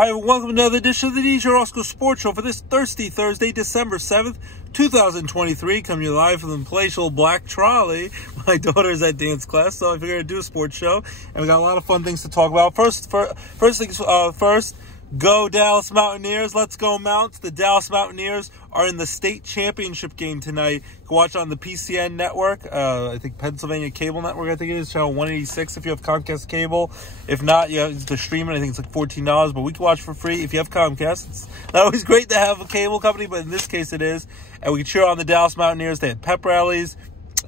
Hi, welcome to another edition of the DJ Roscoe Sports Show for this Thursday, December 7th, 2023. Coming to you live from the palatial Black Trolley. My daughter's at dance class, so I figured I'd do a sports show. And we got a lot of fun things to talk about. First things first, go Dallas Mountaineers. Let's go Mounts. The Dallas Mountaineers are in the state championship game tonight. You can watch on the PCN network. I think Pennsylvania Cable Network, I think it is, channel 186 if you have Comcast Cable. If not, you have to stream it. I think it's like $14, but we can watch for free if you have Comcast. It's not always great to have a cable company, but in this case it is. And we can cheer on the Dallas Mountaineers. They had pep rallies.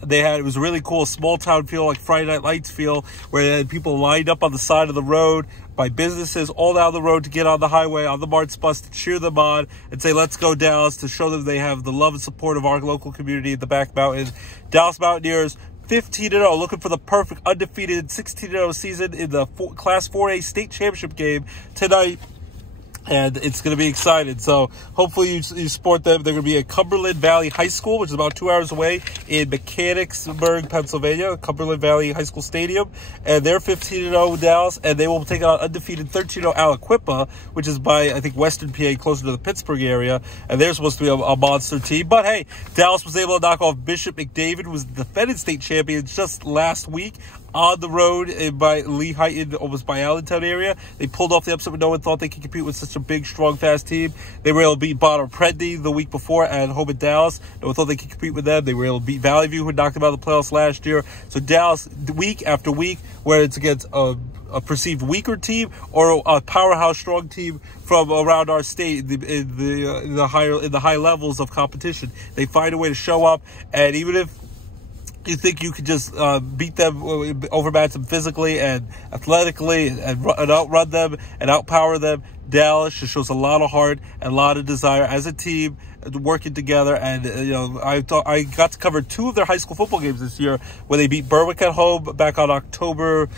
It was a really cool small town feel, like Friday Night Lights feel, where they had people lined up on the side of the road by businesses all down the road to get on the highway, on the March bus to cheer them on and say, let's go Dallas, to show them they have the love and support of our local community in the back mountain. Dallas Mountaineers 15-0, looking for the perfect undefeated 16-0 season in the Class 4A state championship game tonight. And it's going to be exciting. So hopefully you support them. They're going to be at Cumberland Valley High School, which is about 2 hours away in Mechanicsburg, Pennsylvania, Cumberland Valley High School Stadium. And they're 15-0 Dallas, and they will take on undefeated 13-0 Aliquippa, which is by, I think, Western PA, closer to the Pittsburgh area. And they're supposed to be a monster team. But hey, Dallas was able to knock off Bishop McDavid, who was the defending state champion just last week, on the road by Lee-Heighton, almost by Allentown area. They pulled off the upset when no one thought they could compete with such a big, strong, fast team. They were able to beat Bonner Predney the week before at home at Dallas. No one thought they could compete with them. They were able to beat Valley View, who knocked them out of the playoffs last year. So Dallas, week after week, where it's against a perceived weaker team or a powerhouse, strong team from around our state in the high levels of competition, they find a way to show up. And even if you think you could just beat them, overmatch them physically and athletically, and outrun them and outpower them, Dallas just shows a lot of heart and a lot of desire as a team working together. And I got to cover two of their high school football games this year, where they beat Berwick at home back on October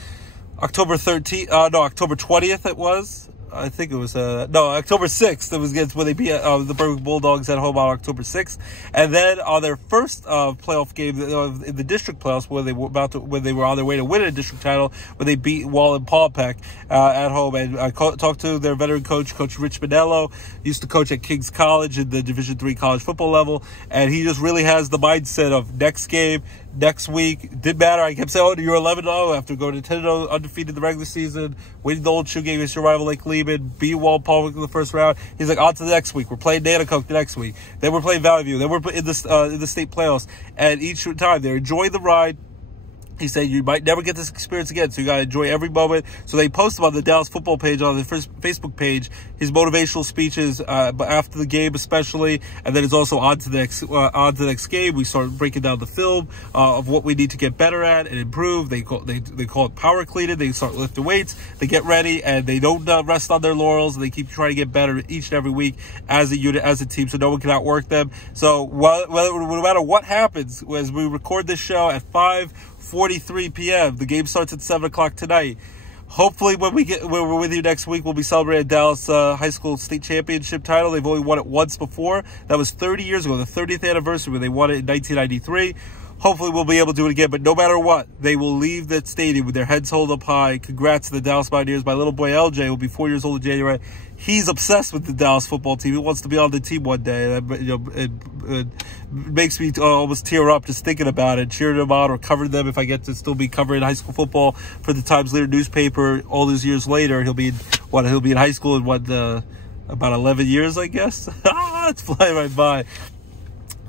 20th it was. I think it was, October 6th. It was against when they beat the Berwick Bulldogs at home on October 6th. And then on their first playoff game in the district playoffs, when they were on their way to win a district title, when they beat Wallen-Paulpeck at home. And I talked to their veteran coach, Coach Rich Manello, used to coach at King's College in the Division III college football level. And he just really has the mindset of next game, next week. It didn't matter. I kept saying, oh, you're 11-0 after going to 10-0 undefeated in the regular season, winning the old shoe game against your rival Lake Lehman, beat Wallen-Paulpeck in the first round. He's like, on to the next week. We're playing Nanacoke the next week. Then we're playing Valley View. Then we're in the state playoffs. And each time they're enjoying the ride. He said, you might never get this experience again, so you got to enjoy every moment. So they posted on the Dallas football page, on the first Facebook page, his motivational speeches, but after the game especially, and then it's also on to the next game. We start breaking down the film of what we need to get better at and improve. They call it power cleaning. They start lifting weights. They get ready, and they don't rest on their laurels. They keep trying to get better each and every week as a unit, as a team, so no one can outwork them. So no matter what happens, as we record this show at 5:43 p.m. The game starts at 7 o'clock tonight. Hopefully when we're with you next week, we'll be celebrating Dallas high school state championship title. They've only won it once before. That was 30 years ago, the 30th anniversary, when they won it in 1993. Hopefully we'll be able to do it again. But no matter what, they will leave that stadium with their heads held up high. Congrats to the Dallas Mountaineers. My little boy LJ will be 4 years old in January. He's obsessed with the Dallas football team. He wants to be on the team one day. It makes me almost tear up just thinking about it, cheering them on, or covering them if I get to still be covering high school football for the Times-Leader newspaper all these years later. He'll be in high school in about 11 years, I guess. It's flying right by.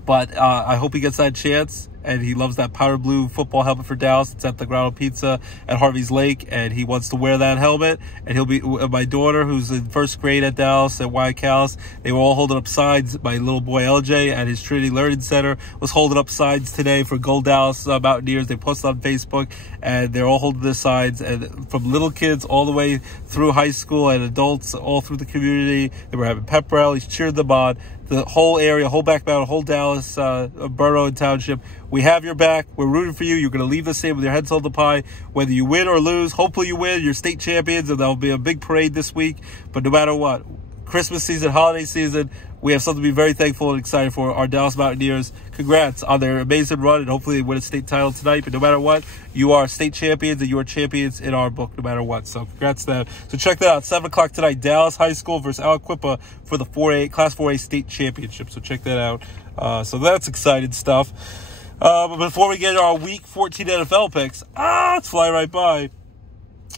But I hope he gets that chance. And he loves that powder blue football helmet for Dallas. It's at the Grotto Pizza at Harvey's Lake, and he wants to wear that helmet. And he'll be my daughter, who's in first grade at Dallas at YCALS. They were all holding up signs. My little boy LJ at his Trinity Learning Center was holding up signs today for Gold Dallas Mountaineers. They posted on Facebook, and they're all holding their signs. And from little kids all the way through high school and adults all through the community, they were having pep rallies, cheered them on. The whole area, whole back mountain, whole Dallas borough and township. We have your back. We're rooting for you. You're going to leave the stadium with your heads held up high, whether you win or lose. Hopefully you win. You're state champions, and there'll be a big parade this week. But no matter what, Christmas season, holiday season. We have something to be very thankful and excited for. Our Dallas Mountaineers, congrats on their amazing run, and hopefully they win a state title tonight. But no matter what, you are state champions, and you are champions in our book no matter what. So congrats to them. So check that out, 7 o'clock tonight, Dallas High School versus Aliquippa for the Class 4A state championship. So check that out. So that's exciting stuff. But before we get our Week 14 NFL picks, let's fly right by.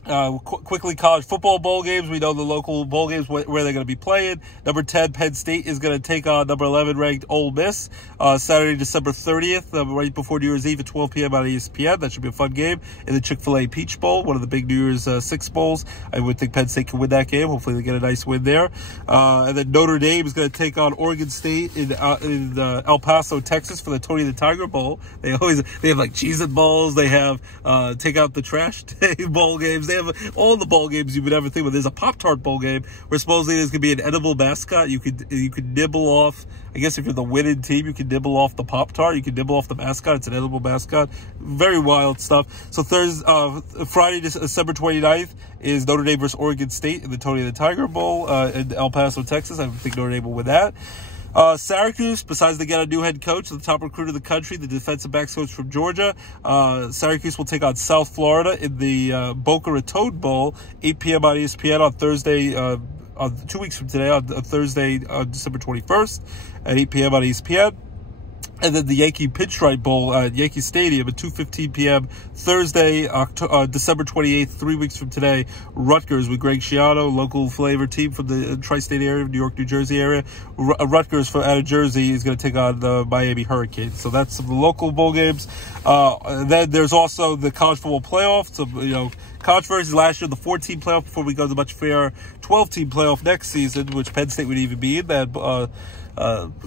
Quickly, college football bowl games. We know the local bowl games where they're going to be playing. Number 10, Penn State is going to take on number 11 ranked Ole Miss Saturday, December 30th, right before New Year's Eve at 12 p.m. on ESPN. That should be a fun game in the Chick-fil-A Peach Bowl, one of the big New Year's 6 bowls. I would think Penn State can win that game. Hopefully they get a nice win there. And then Notre Dame is going to take on Oregon State in El Paso, Texas for the Tony the Tiger Bowl. They have like Cheez-It Bowls. They have Take Out the Trash Day bowl games. They have all the bowl games you would ever think of. There's a Pop-Tart bowl game where supposedly there's going to be an edible mascot. You could nibble off, I guess if you're the winning team, you can nibble off the Pop-Tart. You can nibble off the mascot. It's an edible mascot. Very wild stuff. So Friday, December 29th is Notre Dame versus Oregon State in the Tony the Tiger Bowl in El Paso, Texas. I think Notre Dame will win that. Syracuse, besides they get a new head coach, the top recruit of the country, the defensive backs coach from Georgia. Syracuse will take on South Florida in the Boca Raton Bowl, 8 p.m. on ESPN on Thursday, 2 weeks from today, on Thursday, December 21st at 8 p.m. on ESPN. And then the Yankee Pinstripe Bowl at Yankee Stadium at 2:15 p.m. Thursday, December 28th, 3 weeks from today. Rutgers with Greg Schiano, local flavor team from the tri-state area, New York, New Jersey area. Rutgers out of Jersey is going to take on the Miami Hurricanes. So that's some of the local bowl games. Then there's also the college football playoff. So, controversy last year, the 14-team playoff before we go to the much fairer 12-team playoff next season, which Penn State would even be in that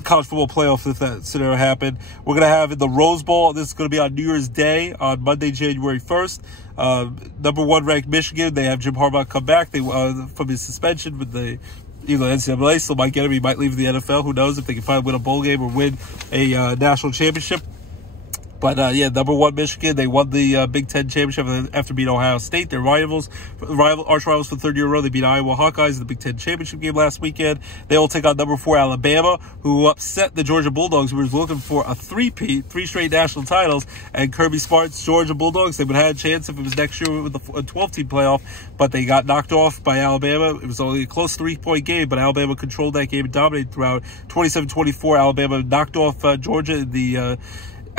college football playoff if that scenario happened. We're going to have in the Rose Bowl. This is going to be on New Year's Day on Monday, January 1st. Number 1 ranked Michigan. They have Jim Harbaugh come back from his suspension with the NCAA. So Mike Enemy might leave the NFL. Who knows if they can finally win a bowl game or win a national championship. But, number 1 Michigan, they won the Big Ten championship after beating Ohio State. They're arch rivals for the 3rd year in a row. They beat Iowa Hawkeyes in the Big Ten championship game last weekend. They will take on number 4 Alabama, who upset the Georgia Bulldogs, who were looking for a 3 straight national titles. And Kirby Smart's Georgia Bulldogs, they would have had a chance if it was next year with a 12-team playoff, but they got knocked off by Alabama. It was only a close 3-point game, but Alabama controlled that game and dominated throughout. 27-24, Alabama knocked off Georgia in the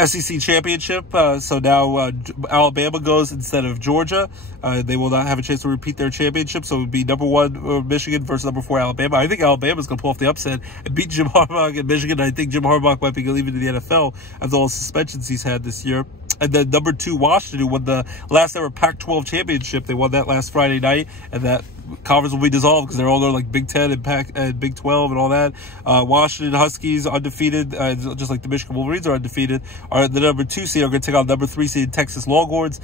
SEC championship. So now Alabama goes instead of Georgia. They will not have a chance to repeat their championship. So it would be number 1 Michigan versus number 4 Alabama. I think Alabama's going to pull off the upset and beat Jim Harbaugh in Michigan. I think Jim Harbaugh might be leaving to the NFL after all the suspensions he's had this year. And then number 2 Washington, who won the last ever Pac-12 championship. They won that last Friday night, and that conference will be dissolved because they're all going like Big Ten and Big 12 and all that. Washington Huskies undefeated, just like the Michigan Wolverines are undefeated, are the number 2 seed, are going to take on number 3 seed Texas Longhorns.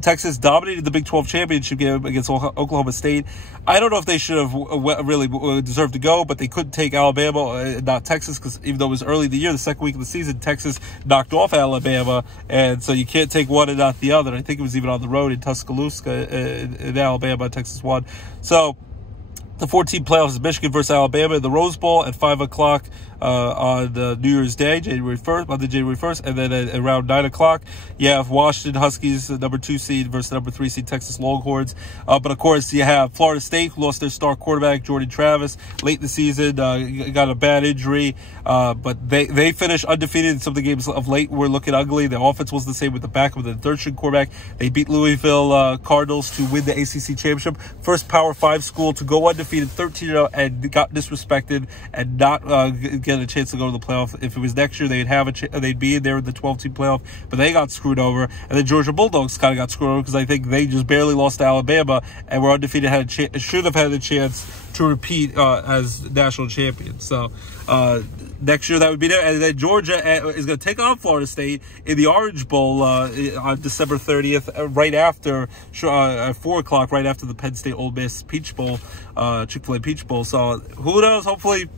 Texas dominated the Big 12 championship game against Oklahoma State. I don't know if they should have really deserved to go, but they couldn't take Alabama, not Texas, because even though it was early in the year, the second week of the season, Texas knocked off Alabama, and so you can't take one and not the other. I think it was even on the road in Tuscaloosa in Alabama, Texas won. So the 14 playoffs is Michigan versus Alabama in the Rose Bowl at 5 o'clock on New Year's Day, Monday, January 1st. And then at around 9 o'clock, you have Washington Huskies, number 2 seed, versus number 3 seed Texas Longhorns. But, of course, you have Florida State, who lost their star quarterback, Jordan Travis, late in the season, got a bad injury. But they finished undefeated. Some of the games of late were looking ugly. The offense was the same with the backup of the third-string quarterback. They beat Louisville Cardinals to win the ACC championship. First Power 5 school to go undefeated 13-0 and got disrespected and not get a chance to go to the playoff. If it was next year, they'd be in there in the 12-team playoff, but they got screwed over. And the Georgia Bulldogs kind of got screwed over because I think they just barely lost to Alabama and were undefeated, should have had a chance to repeat as national champions. So next year that would be there. And then Georgia is going to take on Florida State in the Orange Bowl on December 30th, right after at 4 o'clock, right after the Penn State Ole Miss Peach Bowl, Chick-fil-A Peach Bowl. So who knows? Hopefully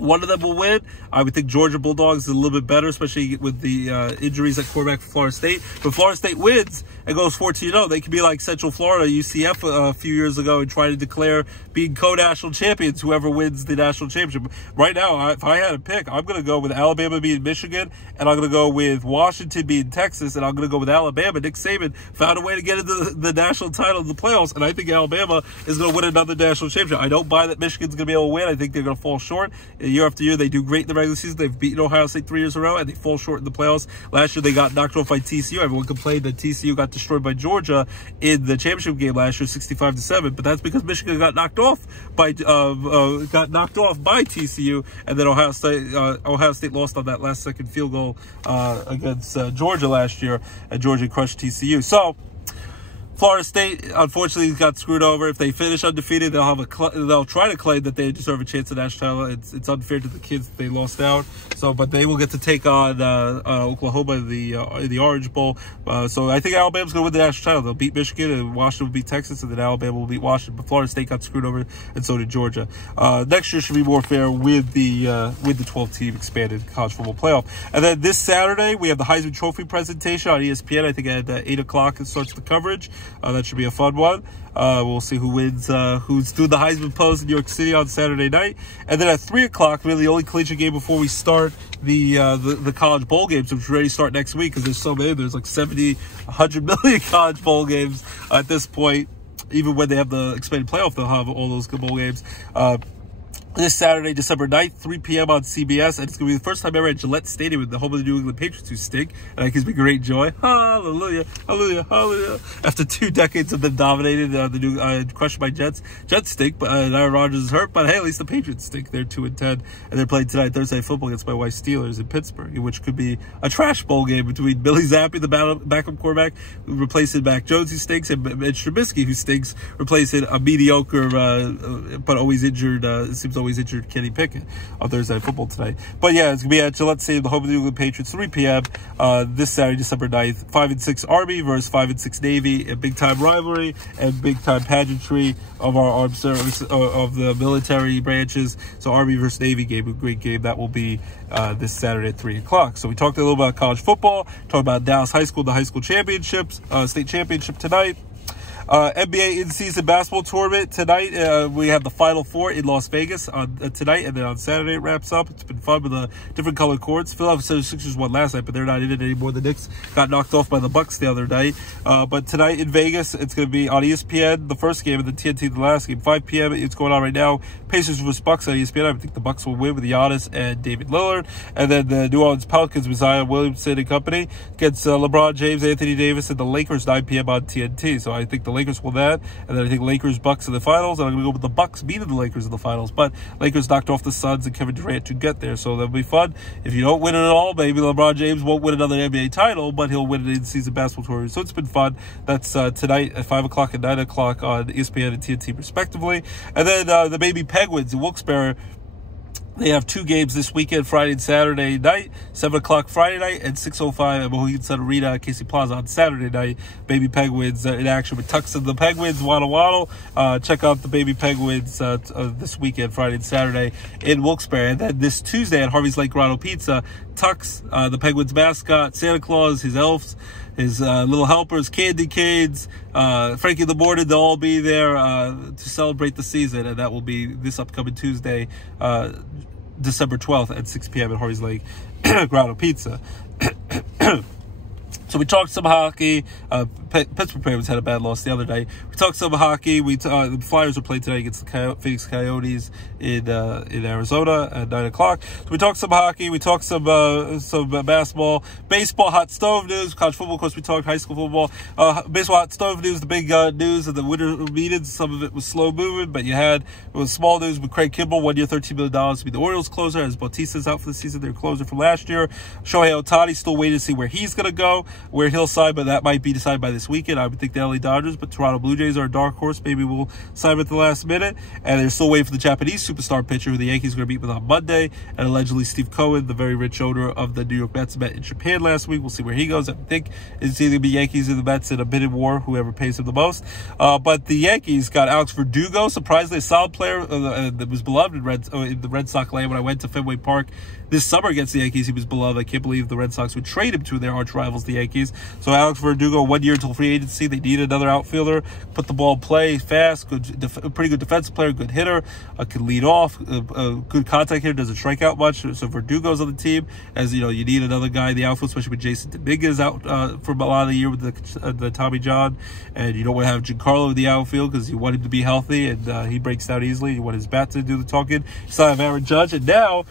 One of them will win. I would think Georgia Bulldogs is a little bit better, especially with the injuries at quarterback for Florida State. But Florida State wins and goes 14-0. They could be like Central Florida, UCF a few years ago, and try to declare being co-national champions, whoever wins the national championship. Right now, if I had to pick, I'm going to go with Alabama beating Michigan, and I'm going to go with Washington beating Texas, and I'm going to go with Alabama. Nick Saban found a way to get into the national title of the playoffs, and I think Alabama is going to win another national championship. I don't buy that Michigan's going to be able to win. I think they're going to fall short. Year after year, they do great in the regular season. They've beaten Ohio State 3 years in a row, and they fall short in the playoffs. Last year, they got knocked off by TCU. Everyone complained that TCU got destroyed by Georgia in the championship game last year, 65-7. But that's because Michigan got knocked off by TCU, and then Ohio State lost on that last-second field goal against Georgia last year, and Georgia crushed TCU. So Florida State, unfortunately, got screwed over. If they finish undefeated, they'll try to claim that they deserve a chance at national title. It's unfair to the kids that they lost out. So, but they will get to take on Oklahoma in the Orange Bowl. So I think Alabama's going to win the national title. They'll beat Michigan, and Washington will beat Texas, and then Alabama will beat Washington. But Florida State got screwed over, and so did Georgia. Next year should be more fair with the 12-team expanded college football playoff. And then this Saturday we have the Heisman Trophy presentation on ESPN. I think at 8 o'clock it starts the coverage. That should be a fun one. We'll see who wins, who's doing the Heisman pose in New York City on Saturday night. And then at 3 o'clock, really the only collegiate game before we start the college bowl games, which already start next week because there's so many. There's like 70, 100 million college bowl games at this point. Even when they have the expanded playoff, they'll have all those good bowl games. This Saturday, December 9th, 3 p.m. on CBS, and it's going to be the first time ever at Gillette Stadium, the home of the New England Patriots, who stink, and that gives me great joy. Hallelujah, hallelujah, hallelujah. After 2 decades of them dominated crushed by Jets. Jets stink, but Aaron Rodgers is hurt, but hey, at least the Patriots stink. They're 2-10, and they're playing tonight, Thursday Night Football, against my wife's Steelers in Pittsburgh, which could be a trash bowl game between Billy Zappi, the backup quarterback, replacing Mac Jones, who stinks, and Mitch Trubisky, who stinks, replacing a mediocre, but always injured, seems always injured Kenny Pickett on Thursday Night Football tonight. But yeah, it's going to be at Gillette Stadium, the home of the New England Patriots, 3 p.m. This Saturday, December 9th. 5-6 Army versus 5-6 Navy, a big-time rivalry and big-time pageantry of our armed service, of the military branches. So Army versus Navy game, a great game. That will be this Saturday at 3 o'clock. So we talked a little about college football, talked about Dallas High School, the high school championships, state championship tonight. NBA in-season basketball tournament tonight. We have the Final Four in Las Vegas on tonight, and then on Saturday it wraps up. It's been fun with the different colored courts. Philadelphia 76ers won last night, but they're not in it anymore. The Knicks got knocked off by the Bucks the other night. But tonight in Vegas, it's going to be on ESPN, the first game, and then TNT, the last game. 5 p.m. It's going on right now. Pacers versus Bucks on ESPN. I think the Bucks will win with Giannis and David Lillard. And then the New Orleans Pelicans with Zion Williamson and company against LeBron James, Anthony Davis, and the Lakers, 9 p.m. on TNT. So I think the Lakers will that. And then I think Lakers-Bucks in the finals. And I'm going to go with the Bucks beating the Lakers in the finals. But Lakers knocked off the Suns and Kevin Durant to get there. So that'll be fun. If you don't win it at all, maybe LeBron James won't win another NBA title, but he'll win an in-season basketball tournament. So it's been fun. That's tonight at 5 o'clock and 9 o'clock on ESPN and TNT, respectively. And then the Baby Penguins in Wilkes-Barre. They have 2 games this weekend, Friday and Saturday night, 7 o'clock Friday night, and 6:05 at Mohegan Sun Arena at Casey Plaza on Saturday night. Baby Penguins in action with Tux and the Penguins, Waddle Waddle. Check out the Baby Penguins this weekend, Friday and Saturday in Wilkes-Barre. And then this Tuesday at Harvey's Lake Grotto Pizza, Tux, the Penguins mascot, Santa Claus, his elves, his little helpers, candy canes, Frankie the Morton, they'll all be there to celebrate the season. And that will be this upcoming Tuesday, December 12th at 6 p.m. at Harvey's Lake Grotto Pizza. So we talked some hockey. Pittsburgh Penguins had a bad loss the other night. We talked some hockey. The Flyers will play tonight against the Phoenix Coyotes in Arizona at 9 o'clock. So we talked some hockey. We talked some basketball, baseball, hot stove news, college football. Of course, we talked high school football. Baseball, hot stove news, the big news of the winter meetings. Some of it was slow moving, but it was small news with Craig Kimball, 1 year, $13 million to be the Orioles closer, as Bautista's out for the season, their closer from last year. Shohei Ohtani, still waiting to see where he's going to go. where he'll sign, but that might be decided by this weekend. I would think the LA Dodgers, but Toronto Blue Jays are a dark horse. Maybe we'll sign him at the last minute. And they're still waiting for the Japanese superstar pitcher who the Yankees are going to meet with on Monday. And allegedly Steve Cohen, the very rich owner of the New York Mets, met in Japan last week. We'll see where he goes. I think it's either going to be Yankees or the Mets in a bidding war, whoever pays him the most. But the Yankees got Alex Verdugo, surprisingly a solid player that was beloved in the Red Sox land. When I went to Fenway Park this summer against the Yankees, he was beloved. I can't believe the Red Sox would trade him to their arch rivals, the Yankees. So Alex Verdugo, 1 year until free agency. They need another outfielder. Put the ball in play, fast, pretty good defensive player, good hitter, can lead off, good contact hitter, doesn't strike out much. So Verdugo's on the team. As you know, you need another guy in the outfield, especially with Jason Dominguez out for a lot of the year with the Tommy John. And you don't want to have Giancarlo in the outfield because you want him to be healthy, and he breaks down easily. You want his bat to do the talking. You still have Aaron Judge, and now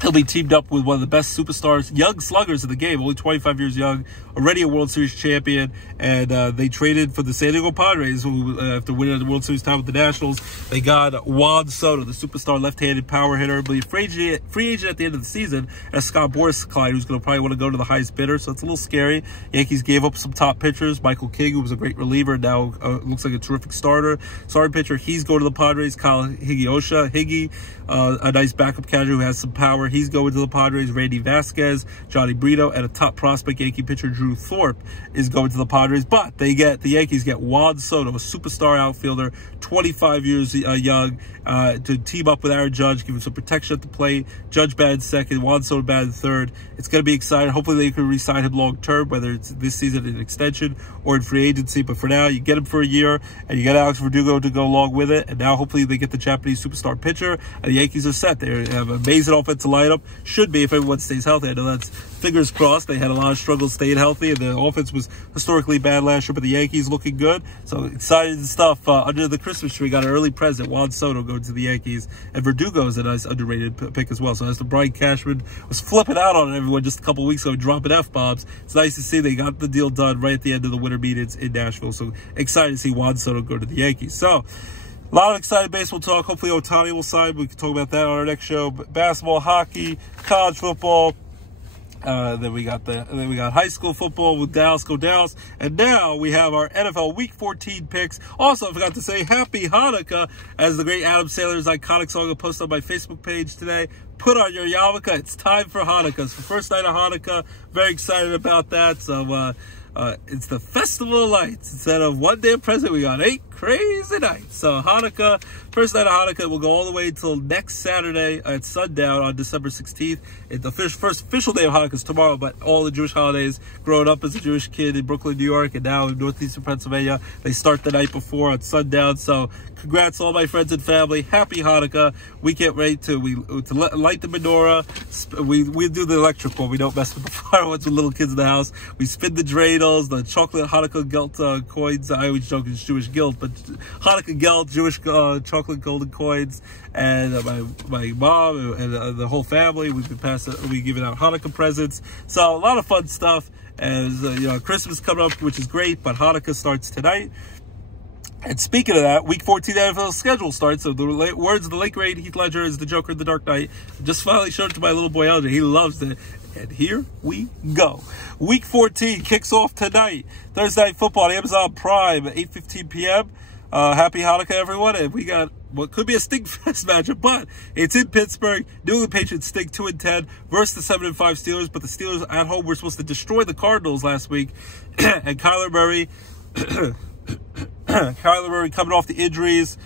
he'll be teamed up with one of the best superstars, young sluggers in the game, only 25 years young, already a World Series champion, and they traded for the San Diego Padres, who, after winning the World Series time with the Nationals, they got Juan Soto, the superstar left-handed power hitter, but free agent at the end of the season, as Scott Boras Clyde, who's going to probably want to go to the highest bidder, so it's a little scary. Yankees gave up some top pitchers. Michael King, who was a great reliever, now looks like a terrific starter. Starting pitcher, he's going to the Padres. Kyle Higgy, a nice backup catcher who has some power. He's going to the Padres. Randy Vasquez, Johnny Brito, and a top prospect Yankee pitcher, Drew Thorpe, is going to the Padres. But the Yankees get Juan Soto, a superstar outfielder, 25 years young, to team up with Aaron Judge, give him some protection at the plate. Judge batted second, Juan Soto batted third. It's going to be exciting. Hopefully they can re-sign him long term, whether it's this season in extension or in free agency. But for now, you get him for a year, and you get Alex Verdugo to go along with it. And now hopefully they get the Japanese superstar pitcher, and the Yankees are set. They have an amazing offensive lineup. Should be if everyone stays healthy. I know that's fingers crossed. They had a lot of struggles staying healthy, and the offense was historically bad last year, but the Yankees looking good. So exciting stuff. Under the Christmas tree, got an early present. Juan Soto going to the Yankees, and Verdugo is a nice underrated pick as well. So as the Brian Cashman was flipping out on everyone just a couple weeks ago, dropping F-bombs, it's nice to see they got the deal done right at the end of the winter meetings in Nashville. So excited to see Juan Soto go to the Yankees. So a lot of exciting baseball talk. Hopefully Ohtani will sign. We can talk about that on our next show. Basketball, hockey, college football. Then we got high school football with Dallas, go Dallas. And now we have our NFL Week 14 picks. Also, I forgot to say Happy Hanukkah, as the great Adam Sandler's iconic song I posted on my Facebook page today. Put on your yarmulke. It's time for Hanukkah. It's the first night of Hanukkah. Very excited about that. So it's the Festival of Lights. Instead of one damn present, we got 8 crazy nights. So Hanukkah, first night of Hanukkah, will go all the way until next Saturday at sundown on December 16th. The first official day of Hanukkah is tomorrow, but all the Jewish holidays, growing up as a Jewish kid in Brooklyn, New York, and now in northeastern Pennsylvania, they start the night before on sundown. So congrats to all my friends and family. Happy Hanukkah. We can't wait to light the menorah. We do the electric one. We don't mess with the fireworks with little kids in the house. We spin the dreidels, the chocolate Hanukkah gelt coins. I always joke it's Jewish gelt, but Hanukkah gelt, Jewish chocolate golden coins. And my mom and the whole family, we giving out Hanukkah presents. So a lot of fun stuff. As Christmas coming up, which is great, but Hanukkah starts tonight. And speaking of that, Week 14 NFL schedule starts. So the words of the late great Heath Ledger is the Joker in the Dark Knight. I just finally showed it to my little boy LJ. He loves it. And here we go. Week 14 kicks off tonight. Thursday Night Football on Amazon Prime at 8:15 p.m. Happy Hanukkah, everyone. And we got what could be a Stinkfest matchup, but it's in Pittsburgh. New England Patriots stink 2-10 versus the 7-5 Steelers. But the Steelers at home were supposed to destroy the Cardinals last week. And Kyler Murray coming off the injuries.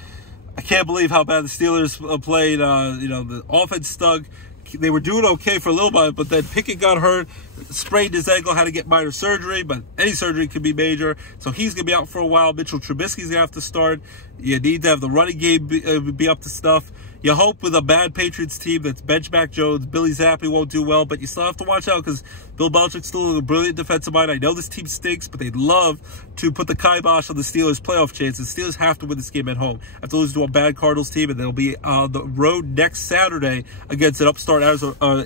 I can't believe how bad the Steelers played. The offense stunk. They were doing okay for a little while, but then Pickett got hurt, sprained his ankle, had to get minor surgery, but any surgery could be major. So he's going to be out for a while. Mitchell Trubisky's going to have to start. You need to have the running game be up to stuff. You hope with a bad Patriots team that's bench Mac Jones, Billy Zappi won't do well, but you still have to watch out because Bill Belichick's still a brilliant defensive mind. I know this team stinks, but they'd love to put the kibosh on the Steelers' playoff chances. The Steelers have to win this game at home. Have to lose to a bad Cardinals team, and they'll be on the road next Saturday against an upstart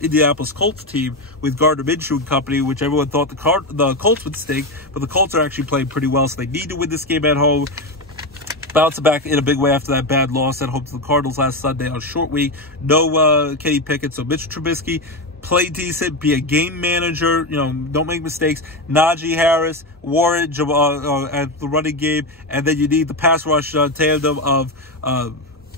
Indianapolis Colts team with Gardner Minshew and company, which everyone thought the Colts would stink, but the Colts are actually playing pretty well, so they need to win this game at home. Bouncing back in a big way after that bad loss at home to the Cardinals last Sunday on a short week. No Kenny Pickett, so Mitchell Trubisky, play decent, be a game manager, don't make mistakes. Najee Harris, Warren at the running game, and then you need the pass rush tandem of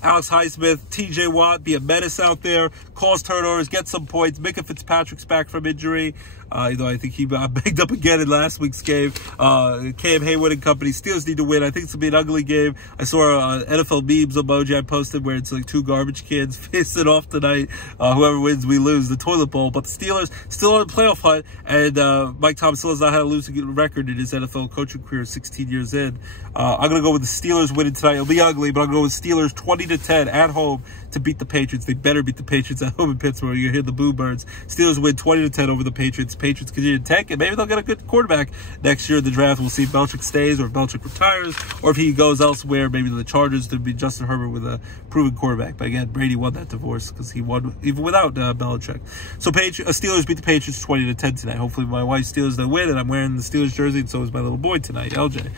Alex Highsmith, TJ Watt, be a menace out there, cause turnovers, get some points. Micah Fitzpatrick's back from injury. I think he banged up again in last week's game. Cam Haywood and company. Steelers need to win. I think it's going to be an ugly game. I saw NFL memes emoji I posted where it's like two garbage cans facing off tonight. Whoever wins, we lose. The toilet bowl. But the Steelers still on the playoff hunt. And Mike Tomlin still has not had a losing record in his NFL coaching career 16 years in. I'm going to go with the Steelers winning tonight. It'll be ugly, but I'm going to go with Steelers 20-10 at home to beat the Patriots. They better beat the Patriots at home in Pittsburgh. You hear the boo birds. Steelers win 20-10 over the Patriots. Patriots continue to tank, and maybe they'll get a good quarterback next year in the draft. We'll see if Belichick stays or if Belichick retires, or if he goes elsewhere, maybe to the Chargers to be Justin Herbert with a proven quarterback. But again, Brady won that divorce because he won even without Belichick. So Steelers beat the Patriots 20-10 tonight. Hopefully my wife's Steelers will win, and I'm wearing the Steelers jersey, and so is my little boy tonight, LJ.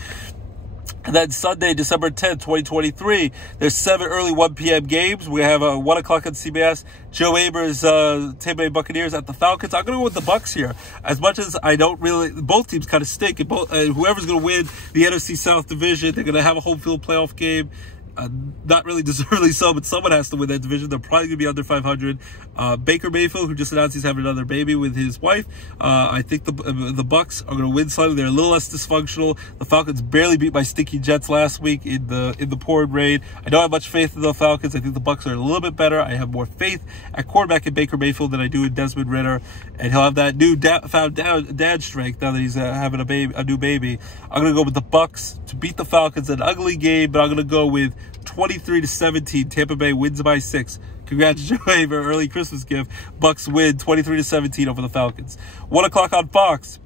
And then Sunday, December 10th, 2023, there's 7 early 1 p.m. games. We have 1 o'clock on CBS. Joe Aber's Tampa Bay Buccaneers at the Falcons. I'm going to go with the Bucs here. As much as I don't really, both teams kind of stink. Whoever's going to win the NFC South division, they're going to have a home field playoff game. Not really deservedly so, but someone has to win that division. They're probably going to be under 500. Baker Mayfield, who just announced he's having another baby with his wife. I think the Bucs are going to win slightly. They're a little less dysfunctional. The Falcons barely beat my stinky Jets last week in the pouring rain. I don't have much faith in the Falcons. I think the Bucs are a little bit better. I have more faith at quarterback in Baker Mayfield than I do in Desmond Ridder, and he'll have that new found dad strength now that he's having a new baby. I'm going to go with the Bucs to beat the Falcons. An ugly game, but I'm going to go with 23-17. Tampa Bay wins by 6. Congrats, Joe Aver. Early Christmas gift. Bucs win 23-17 over the Falcons. 1 o'clock on Fox.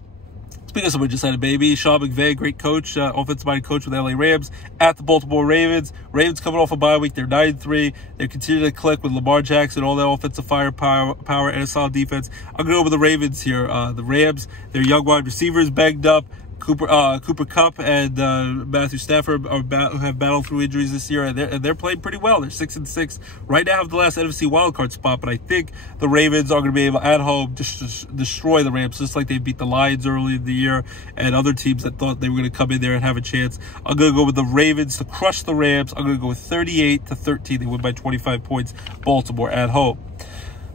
Speaking of someone just had a baby, Sean McVay, great coach, offensive-minded coach with the LA Rams, at the Baltimore Ravens. Ravens coming off a bye week. They're 9-3. They're continuing to click with Lamar Jackson, all their offensive firepower, and a solid defense. I'm going to go over the Ravens here. The Rams, their young wide receivers banged up. Cooper Kupp and Matthew Stafford have battled through injuries this year, and they're playing pretty well. They're 6-6 right now, have the last NFC wildcard spot, but I think the Ravens are going to be able at home to destroy the Rams, just like they beat the Lions early in the year and other teams that thought they were going to come in there and have a chance. I'm going to go with the Ravens to crush the Rams. I'm going to go with 38-13. They win by 25 points. Baltimore at home.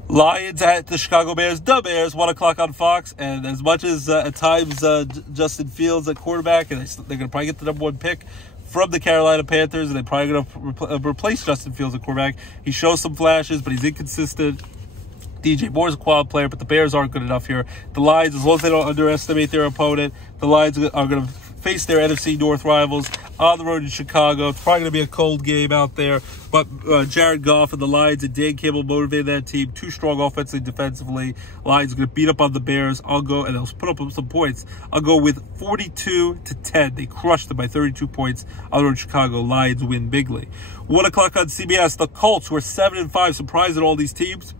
Lions at the Chicago Bears. The Bears, 1 o'clock on Fox. And as much as at times Justin Fields at quarterback, and they're going to probably get the #1 pick from the Carolina Panthers, and they're probably going to replace Justin Fields at quarterback. He shows some flashes, but he's inconsistent. DJ Moore's a quad player, but the Bears aren't good enough here. The Lions, as long as they don't underestimate their opponent, the Lions are going to face their NFC North rivals on the road in Chicago. It's probably going to be a cold game out there, but Jared Goff and the Lions and Dan Campbell motivated that team. Too strong offensively, defensively. Lions are going to beat up on the Bears. I'll go, and they'll put up some points. I'll go with 42-10. They crushed them by 32 points on the road in Chicago. Lions win bigly. 1 o'clock on CBS. The Colts, who are 7-5, surprising all these teams,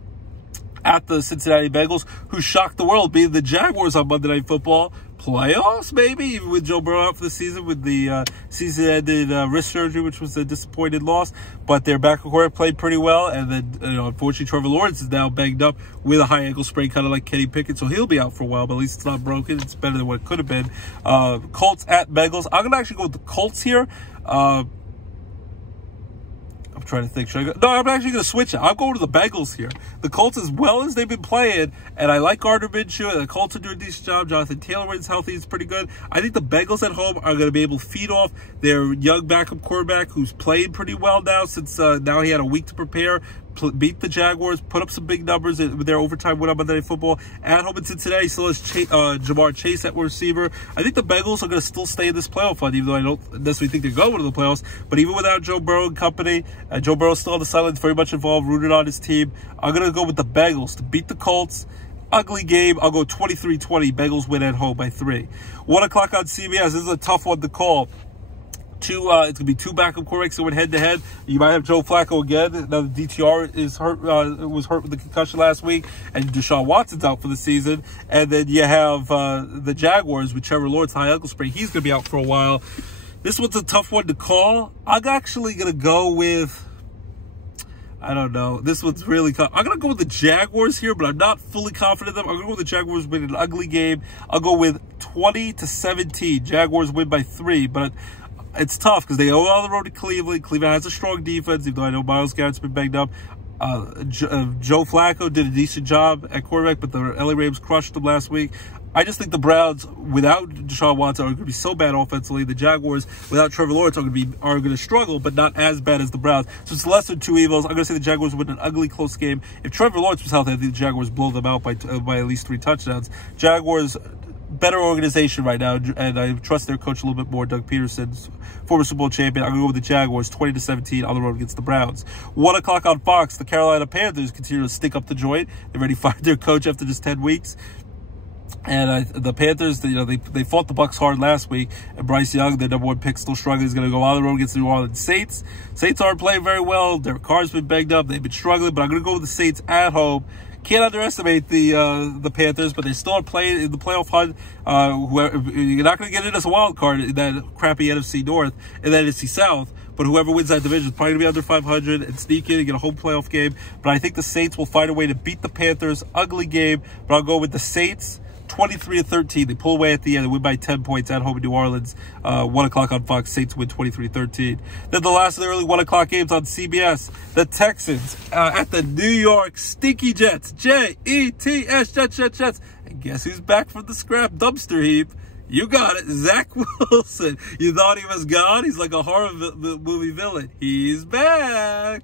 at the Cincinnati Bengals, who shocked the world, beating the Jaguars on Monday Night Football. Playoffs, maybe, even with Joe Burrow out for the season with the season-ended wrist surgery, which was a disappointed loss. But their back court played pretty well, and then unfortunately Trevor Lawrence is now banged up with a high ankle sprain, kind of like Kenny Pickett, so he'll be out for a while. But at least it's not broken; it's better than what it could have been. Colts at Bengals. I'm gonna actually go with the Colts here. I'm trying to think. Should I go? No, I'm actually going to switch it. I'm going to the Bengals here. The Colts, as well as they've been playing, and I like Gardner Minshew, and the Colts are doing a decent job. Jonathan Taylor, when he's healthy, is pretty good. I think the Bengals at home are going to be able to feed off their young backup quarterback, who's played pretty well now since now he had a week to prepare. Beat the Jaguars, put up some big numbers with their overtime win on Monday Night Football. At home in Cincinnati, still has Jamar Chase at receiver. I think the Bengals are going to still stay in this playoff hunt, even though I don't necessarily think they're going to the playoffs. But even without Joe Burrow and company, Joe Burrow's still on the sidelines, very much involved, rooted on his team. I'm going to go with the Bengals to beat the Colts. Ugly game. I'll go 23-20. Bengals win at home by 3. 1 o'clock on CBS. This is a tough one to call. It's going to be two backup quarterbacks going head-to-head. You might have Joe Flacco again. Now the DTR is hurt, was hurt with the concussion last week, and Deshaun Watson's out for the season. And then you have the Jaguars with Trevor Lawrence, high ankle sprain. He's going to be out for a while. This one's a tough one to call. I'm actually going to go with... I don't know. This one's really I'm going to go with the Jaguars here, but I'm not fully confident in them. I'm going to go with the Jaguars win an ugly game. I'll go with 20-17. Jaguars win by 3, but it's tough because they go on the road to Cleveland. Cleveland has a strong defense, even though I know Myles Garrett's been banged up. Joe Flacco did a decent job at quarterback, but the LA Rams crushed them last week. I just think the Browns, without Deshaun Watson, are going to be so bad offensively. The Jaguars, without Trevor Lawrence, are going to struggle, but not as bad as the Browns. So it's less than 2 evils. I'm going to say the Jaguars win an ugly, close game. If Trevor Lawrence was healthy, I think the Jaguars blow them out by at least 3 touchdowns. Jaguars, better organization right now, and I trust their coach a little bit more, Doug Peterson, former Super Bowl champion. I'm going to go with the Jaguars, 20-17 on the road against the Browns. 1 o'clock on Fox, the Carolina Panthers continue to stick up the joint. They've already fired their coach after just 10 weeks. And the Panthers, they fought the Bucs hard last week. And Bryce Young, their number 1 pick, still struggling. He's going to go on the road against the New Orleans Saints. Saints aren't playing very well. Derek Carr's been banged up. They've been struggling. But I'm going to go with the Saints at home. Can't underestimate the Panthers, but they still are playing in the playoff hunt. You're not going to get in as a wild card in that crappy NFC North and that NFC South. But whoever wins that division is probably going to be under 500 and sneak in and get a home playoff game. But I think the Saints will find a way to beat the Panthers. Ugly game, but I'll go with the Saints. 23-13. They pull away at the end. They win by 10 points at home in New Orleans. 1 o'clock on Fox. Saints win 23-13. Then the last of the early 1 o'clock games on CBS. The Texans at the New York Stinky Jets. Jets, Jets. And guess who's back from the scrap dumpster heap? You got it. Zach Wilson. You thought he was gone? He's like a horror movie villain. He's back.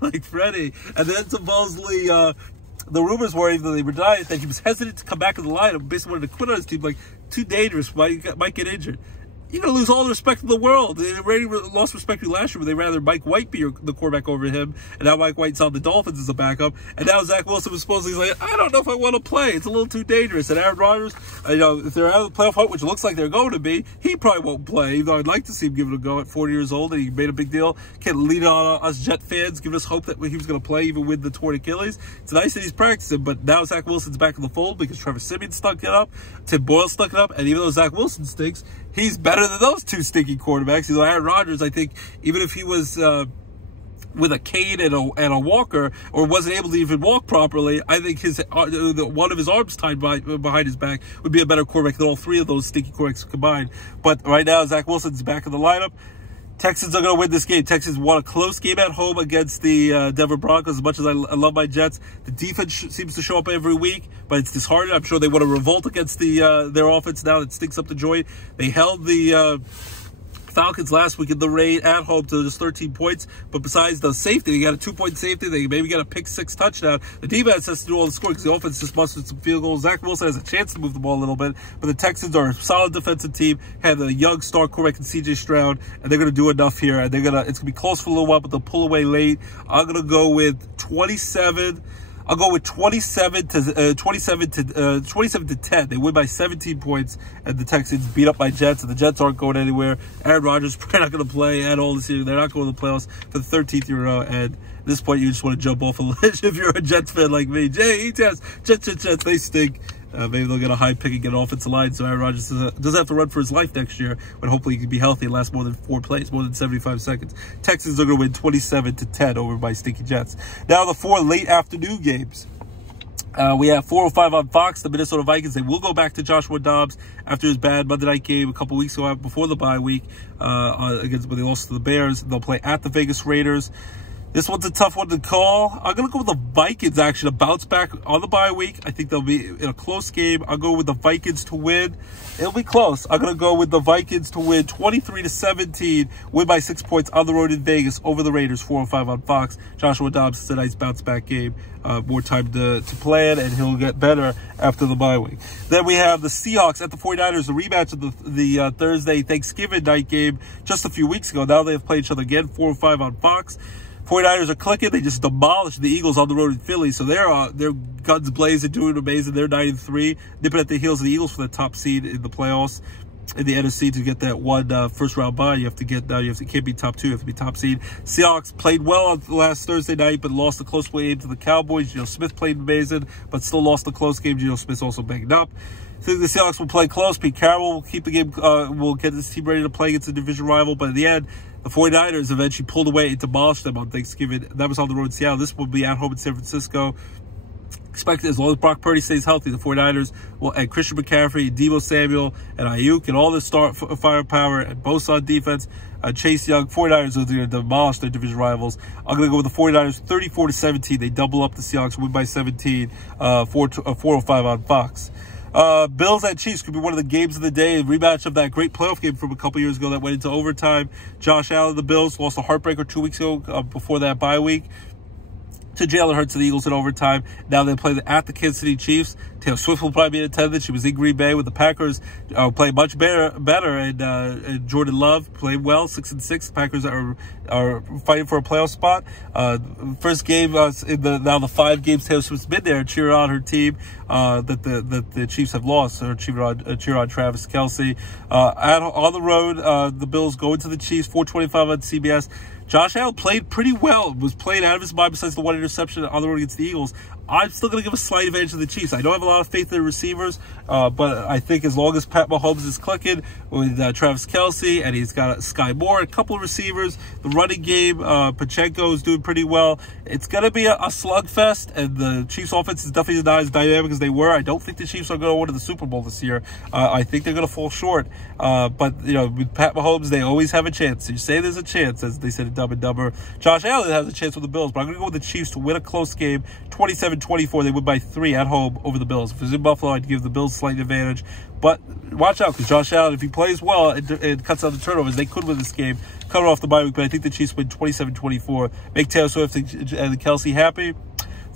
Like Freddy. And then supposedly... the rumors were, even though they were dying, that he was hesitant to come back in the lineup, basically wanted to quit on his team, like, too dangerous, might get injured. You're going to lose all the respect in the world. They already lost respect to last year, but they rather Mike White be the quarterback over him, and now Mike White's on the Dolphins as a backup, and now Zach Wilson was supposedly like, I don't know if I want to play. It's a little too dangerous. And Aaron Rodgers, if they're out of the playoff hunt, which looks like they're going to be, he probably won't play, even though I'd like to see him give it a go at 40 years old, and he made a big deal. Can't lean on us Jet fans, giving us hope that he was going to play, even with the torn Achilles. It's nice that he's practicing, but now Zach Wilson's back in the fold because Trevor Siemian stuck it up, Tim Boyle stuck it up, and even though Zach Wilson stinks, he's better than those 2 stinky quarterbacks. Aaron Rodgers, I think, even if he was with a cane and a walker, or wasn't able to even walk properly, I think one of his arms tied behind his back would be a better quarterback than all 3 of those stinky quarterbacks combined. But right now, Zach Wilson's back in the lineup. Texans are going to win this game. Texans won a close game at home against the Denver Broncos. As much as I love my Jets, the defense seems to show up every week, but it's disheartening. I'm sure they want to revolt against their offense now that stinks up the joint. They held the Falcons last week in the rain at home to just 13 points. But besides the safety, they got a 2-point safety. They maybe got a pick-6 touchdown. The defense has to do all the scoring because the offense just busted some field goals. Zach Wilson has a chance to move the ball a little bit, but the Texans are a solid defensive team. Have a young star quarterback in C.J. Stroud, and they're going to do enough here. And it's going to be close for a little while, but they'll pull away late. I'm going to go with 27. I'll go with 27 to 10. They win by 17 points, and the Texans beat up my Jets, and the Jets aren't going anywhere. Aaron Rodgers probably not going to play at all this year. They're not going to the playoffs for the 13th year in a row, and at this point, you just want to jump off a ledge if you're a Jets fan like me. Jets, they stink. Maybe they'll get a high pick and get an offensive line, so Aaron Rodgers doesn't have to run for his life next year, but hopefully he can be healthy and last more than 4 plays, more than 75 seconds. Texans are going to win 27-10 over by Stinky Jets. Now the 4 late afternoon games. We have 4:05 on Fox. The Minnesota Vikings, they will go back to Joshua Dobbs after his bad Monday night game a couple weeks ago before the bye week against when they lost to the Bears. They'll play at the Vegas Raiders. This one's a tough one to call. I'm going to go with the Vikings, actually, to bounce back on the bye week. I think they'll be in a close game. I'll go with the Vikings to win. It'll be close. I'm going to go with the Vikings to win 23-17, win by 6 points on the road in Vegas over the Raiders, 4:05 on Fox. Joshua Dobbs is a nice bounce-back game. More time to plan, and he'll get better after the bye week. Then we have the Seahawks at the 49ers, the rematch of the Thursday Thanksgiving night game just a few weeks ago. Now they've played each other again, 4:05 on Fox. 49ers are clicking. They just demolished the Eagles on the road in Philly. So they're guns blazing, doing amazing. They're 9-3, nipping at the heels of the Eagles for the top seed in the playoffs. In the NFC to get that one first-round bye, you can't be top 2, you have to be top seed. Seahawks played well on last Thursday night, but lost a close game to the Cowboys. Geno Smith played amazing, but still lost a close game. Geno Smith also banged up. I think the Seahawks will play close. Pete Carroll will keep the game, will get his team ready to play against a division rival, but in the end, The 49ers eventually pulled away and demolished them on Thanksgiving. That was on the road in Seattle. This will be at home in San Francisco. Expected, as long as Brock Purdy stays healthy, the 49ers will add Christian McCaffrey, Deebo Samuel, and Ayuk, and all the firepower, and Bosa on defense. Chase Young, 49ers are going to demolish their division rivals. I'm going to go with the 49ers 34-17. They double up the Seahawks, win by 17, 405 on Fox. Bills at Chiefs could be one of the games of the day, a rematch of that great playoff game from a couple years ago that went into overtime. Josh Allen, the Bills, lost a heartbreaker 2 weeks ago before that bye week to Jalen Hurts and the Eagles in overtime. Now they play at the Kansas City Chiefs. Taylor Swift will probably be in attendance. She was in Green Bay with the Packers, playing much better, and Jordan Love played well, 6-6. The Packers are fighting for a playoff spot. First game in now the 5 games Taylor Swift's been there, cheering on her team that the Chiefs have lost, or cheering on Travis Kelce. On the road, the Bills go into the Chiefs, 4:25 on CBS. Josh Allen played pretty well, was playing out of his mind besides the one interception on the road against the Eagles. I'm still going to give a slight advantage to the Chiefs. I don't have a lot of faith in the receivers, but I think as long as Pat Mahomes is clicking with Travis Kelce, and he's got Sky Moore, a couple of receivers, the running game, Pacheco is doing pretty well. It's going to be a slugfest, and the Chiefs' offense is definitely not as dynamic as they were. I don't think the Chiefs are going to win the Super Bowl this year. I think they're going to fall short. But, with Pat Mahomes, they always have a chance. You say there's a chance, as they said in Dumb and Dumber. Josh Allen has a chance with the Bills, but I'm going to go with the Chiefs to win a close game, 27-24. They win by 3 at home over the Bills. If it was in Buffalo, I'd give the Bills a slight advantage. But watch out, because Josh Allen, if he plays well and cuts out the turnovers, they could win this game, coming off the bye week. But I think the Chiefs win 27-24. Make Taylor Swift and Kelsey happy.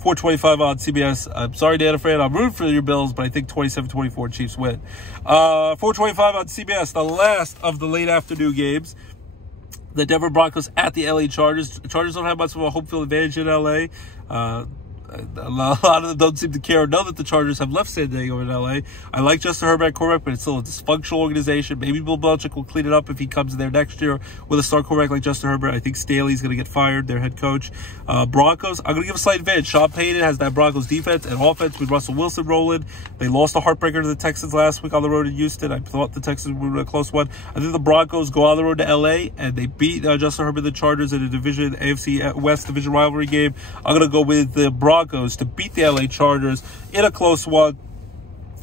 4:25 on CBS. I'm sorry, Dan Fran. I'm rooting for your Bills, but I think 27-24 Chiefs win. 4:25 on CBS, the last of the late afternoon games. The Denver Broncos at the LA Chargers. Chargers don't have much of a home field advantage in LA. A lot of them don't seem to care or know that the Chargers have left San Diego in LA. I like Justin Herbert at quarterback, but it's still a dysfunctional organization. Maybe Bill Belichick will clean it up if he comes there next year with a star quarterback like Justin Herbert. I think Staley's going to get fired, their head coach. Broncos, I'm going to give a slight advantage. Sean Payton has that Broncos defense and offense with Russell Wilson rolling. They lost a heartbreaker to the Texans last week on the road in Houston. I thought the Texans would win a close one. I think the Broncos go on the road to LA and they beat Justin Herbert and the Chargers in a division, AFC West division rivalry game. I'm going to go with the Broncos to beat the LA Chargers in a close one.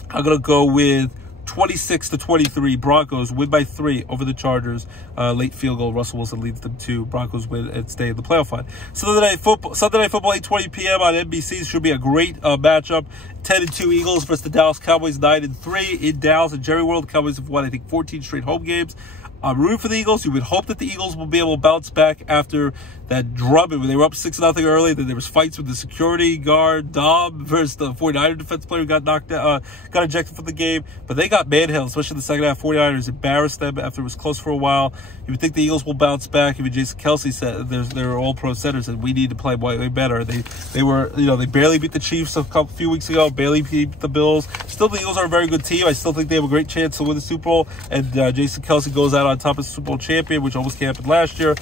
I'm going to go with 26-23. Broncos win by 3 over the Chargers. Late field goal. Russell Wilson leads them to. Broncos win and stay in the playoff fight. Sunday Night Football, 8:20 p.m. on NBC. Should be a great matchup. 10-2 Eagles versus the Dallas Cowboys. 9-3 in Dallas and Jerry World. Cowboys have won, I think, 14 straight home games. I'm rooting for the Eagles. You would hope that the Eagles will be able to bounce back after that drubbing when they were up 6-0 early. Then there was fights with the security guard, Dom, versus the 49er defense player who got knocked out, got ejected from the game. But they got manhandled, especially in the second half. 49ers embarrassed them after it was close for a while. You would think the Eagles will bounce back. Even Jason Kelce said they're all pro centers and we need to play way better. They were, they barely beat the Chiefs a few weeks ago, barely beat the Bills. Still, the Eagles are a very good team. I still think they have a great chance to win the Super Bowl. And Jason Kelce goes out on top as Super Bowl champion, which almost happened last year.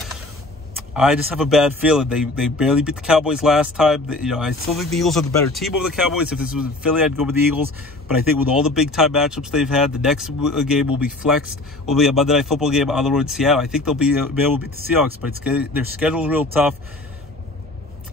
I just have a bad feeling. They barely beat the Cowboys last time. I still think the Eagles are the better team over the Cowboys. If this was in Philly, I'd go with the Eagles. But I think with all the big-time matchups they've had, the next game will be flexed. Will be a Monday Night Football game on the road in Seattle. I think they'll be able to beat the Seahawks, but their schedule's real tough.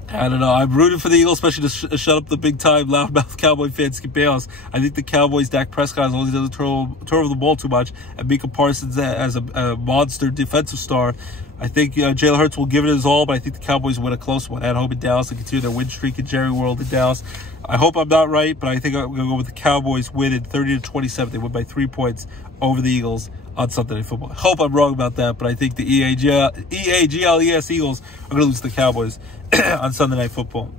I don't know. I'm rooting for the Eagles, especially to shut up the big-time, loudmouth Cowboy fans, Skip Bayless. I think the Cowboys, Dak Prescott, as long as he doesn't turn over the ball too much, and Micah Parsons as a monster defensive star, I think Jalen Hurts will give it his all, but I think the Cowboys win a close one at home in Dallas and continue their win streak in Jerry World in Dallas. I hope I'm not right, but I think I'm going to go with the Cowboys winning 30-27. They win by 3 points over the Eagles on Sunday Night Football. I hope I'm wrong about that, but I think the EAGLES Eagles are going to lose to the Cowboys on Sunday Night Football,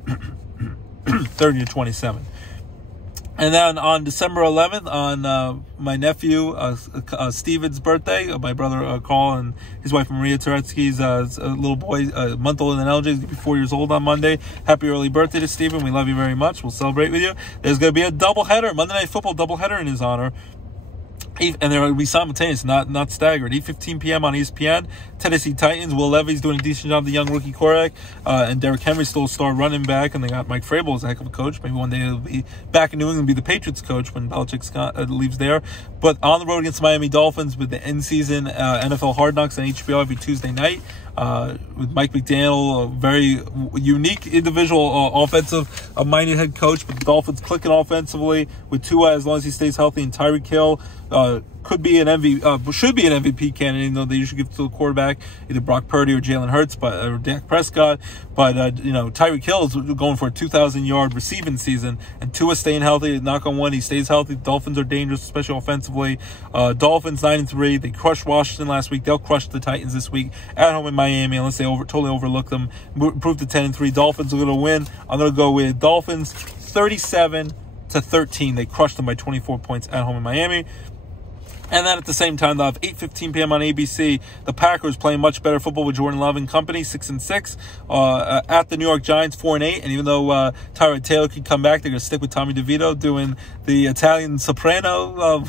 30-27. And then on December 11th, on my nephew Steven's birthday, my brother Carl and his wife Maria Turetsky's little boy, a month older than LJ, he's going to be 4 years old on Monday. Happy early birthday to Steven. We love you very much. We'll celebrate with you. There's going to be a doubleheader, Monday Night Football doubleheader in his honor. And they're going to be simultaneous, not staggered. 8:15 p.m. on ESPN. Tennessee Titans. Will Levy's doing a decent job, the young rookie quarterback. And Derrick Henry's still a star running back. And they got Mike Vrabel as a heck of a coach. Maybe one day he'll be back in New England and be the Patriots coach when Belichick leaves there. But on the road against the Miami Dolphins with the in-season NFL Hard Knocks on HBO every Tuesday night. With Mike McDaniel, a very unique individual offensive-minded head coach, but the Dolphins clicking offensively with Tua as long as he stays healthy, and Tyreek Hill should be an MVP candidate, even though they usually give it to the quarterback, either Brock Purdy or Jalen Hurts, or Dak Prescott. But Tyreek Hill is going for a 2,000-yard receiving season, and Tua staying healthy. Knock on wood, he stays healthy. The Dolphins are dangerous, especially offensively. Dolphins 9-3. They crushed Washington last week. They'll crush the Titans this week at home in Miami, unless they totally overlook them. Improved to 10-3. Dolphins are going to win. I'm going to go with Dolphins 37-13. They crushed them by 24 points at home in Miami. And then at the same time, they'll have 8:15 p.m. on ABC. The Packers playing much better football with Jordan Love and company, 6-6. At the New York Giants, 4-8. And even though Tyrod Taylor could come back, they're going to stick with Tommy DeVito doing the Italian soprano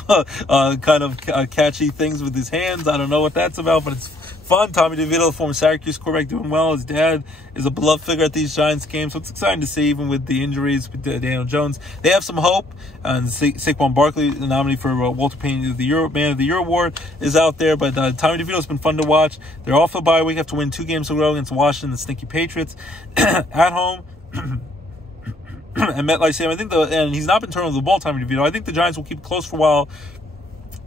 kind of catchy things with his hands. I don't know what that's about, but it's fun. Tommy DeVito, the former Syracuse quarterback, doing well. His dad is a beloved figure at these Giants games, so it's exciting to see, even with the injuries with Daniel Jones. They have some hope, and Saquon Barkley, the nominee for Walter Payton Man of the Year award, is out there, but Tommy DeVito's been fun to watch. They're off the bye week, have to win 2 games in a row against Washington, the stinky Patriots. At home, and MetLife Stadium, and he's not been turning over the ball, Tommy DeVito. I think the Giants will keep it close for a while.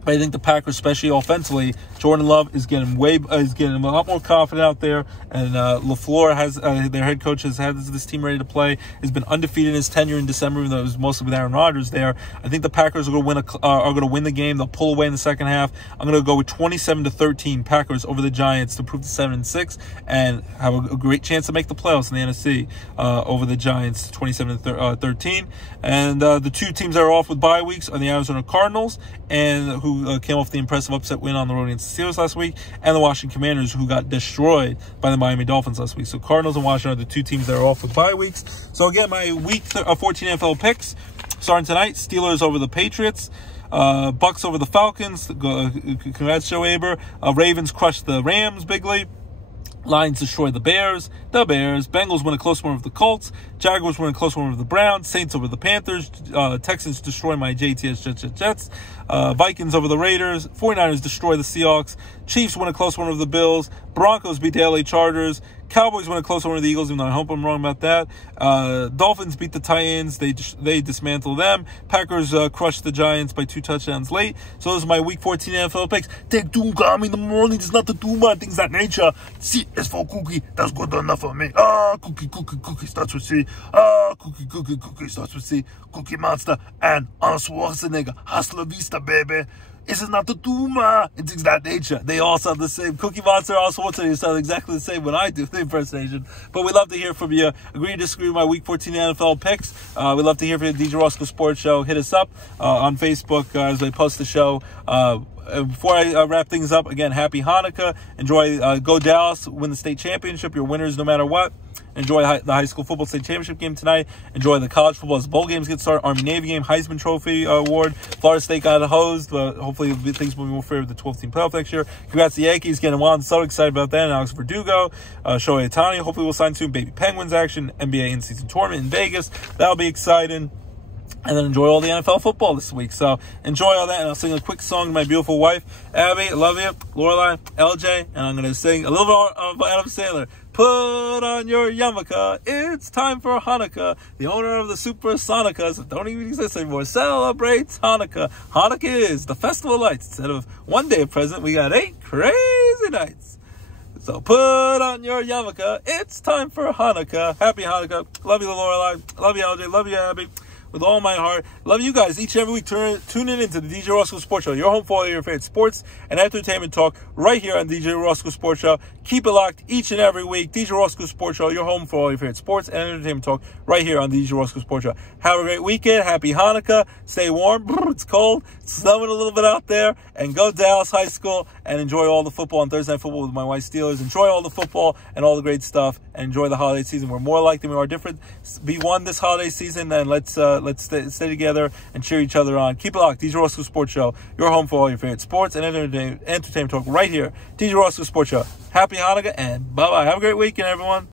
But I think the Packers, especially offensively, Jordan Love is getting a lot more confident out there, and LaFleur has their head coach has had this team ready to play. Has been undefeated in his tenure in December, even though it was mostly with Aaron Rodgers there. I think the Packers are going to win the game. They'll pull away in the second half. I'm going to go with 27-13 Packers over the Giants to prove to 7-6 and have a great chance to make the playoffs in the NFC over the Giants, 27-13. And the 2 teams that are off with bye weeks are the Arizona Cardinals, and who came off the impressive upset win on the road against the Steelers last week, and the Washington Commanders, who got destroyed by the Miami Dolphins last week. So Cardinals and Washington are the 2 teams that are off with bye weeks. So again, my week 14 NFL picks starting tonight: Steelers over the Patriots, Bucks over the Falcons. Congrats, Joe Aber. Ravens crushed the Rams bigly. Lions destroy the Bears. Bengals win a close one over the Colts. Jaguars win a close one over the Browns. Saints over the Panthers. Texans destroy my JTS Jets. Vikings over the Raiders. 49ers destroy the Seahawks. Chiefs win a close one over the Bills. Broncos beat the LA Chargers. Cowboys win a close one over the Eagles, even though I hope I'm wrong about that. Dolphins beat the Titans. They dismantle them. Packers crushed the Giants by 2 touchdowns late. So those are my Week 14 NFL picks. Take 2 gum in the morning. It's not to do my things that nature. C is for cookie. That's good enough for me. Cookie starts with C. Cookie starts with C. Cookie Monster and Schwarzenegger. Hasta la vista, baby. This is not the Duma. It's that nature. They all sound the same. Cookie Monster, also Schwarzenegger sound exactly the same when I do the impersonation. But we'd love to hear from you. Agree or disagree with my Week 14 NFL picks. We'd love to hear from you. DJ Roscoe Sports Show. Hit us up on Facebook as we post the show. Before I wrap things up, again, happy Hanukkah. Enjoy, go Dallas, win the state championship. You're winners no matter what. Enjoy the high school football state championship game tonight. Enjoy the college football as bowl games get started. Army-Navy game, Heisman Trophy award. Florida State got hosed, but hopefully things will be more fair with the 12-team playoff next year. Congrats to the Yankees getting wild. So excited about that. And Alex Verdugo, Shohei Ohtani, hopefully we'll sign soon. Baby Penguins action, NBA in-season tournament in Vegas. That'll be exciting. And then enjoy all the NFL football this week. So enjoy all that, and I'll sing a quick song to my beautiful wife, Abby. I love you. Lorelai, LJ, and I'm going to sing a little bit of Adam Sandler. Put on your yarmulke, it's time for Hanukkah. The owner of the Supersonicas that don't even exist anymore celebrates Hanukkah. Hanukkah is the festival of lights. Instead of one day of present, we got 8 crazy nights. So put on your yarmulke, it's time for Hanukkah. Happy Hanukkah. Love you, Lorelai. Love you, LJ. Love you, Abby. With all my heart. Love you guys each and every week. Tune in into the DJ Roscoe Sports Show, your home for all your favorite sports and entertainment talk right here on DJ Roscoe Sports Show. Keep it locked each and every week. DJ Roscoe Sports Show, your home for all your favorite sports and entertainment talk right here on the DJ Roscoe Sports Show. Have a great weekend. Happy Hanukkah. Stay warm. It's cold. It's snowing a little bit out there. And go Dallas High School and enjoy all the football on Thursday Night Football with my wife Steelers. Enjoy all the football and all the great stuff and enjoy the holiday season. We're more alike than we are different. Be one this holiday season, and let's but let's stay together and cheer each other on. Keep it locked. DJ Roscoe Sports Show, your home for all your favorite sports and entertainment talk right here. DJ Roscoe Sports Show. Happy Hanukkah and bye-bye. Have a great weekend, everyone.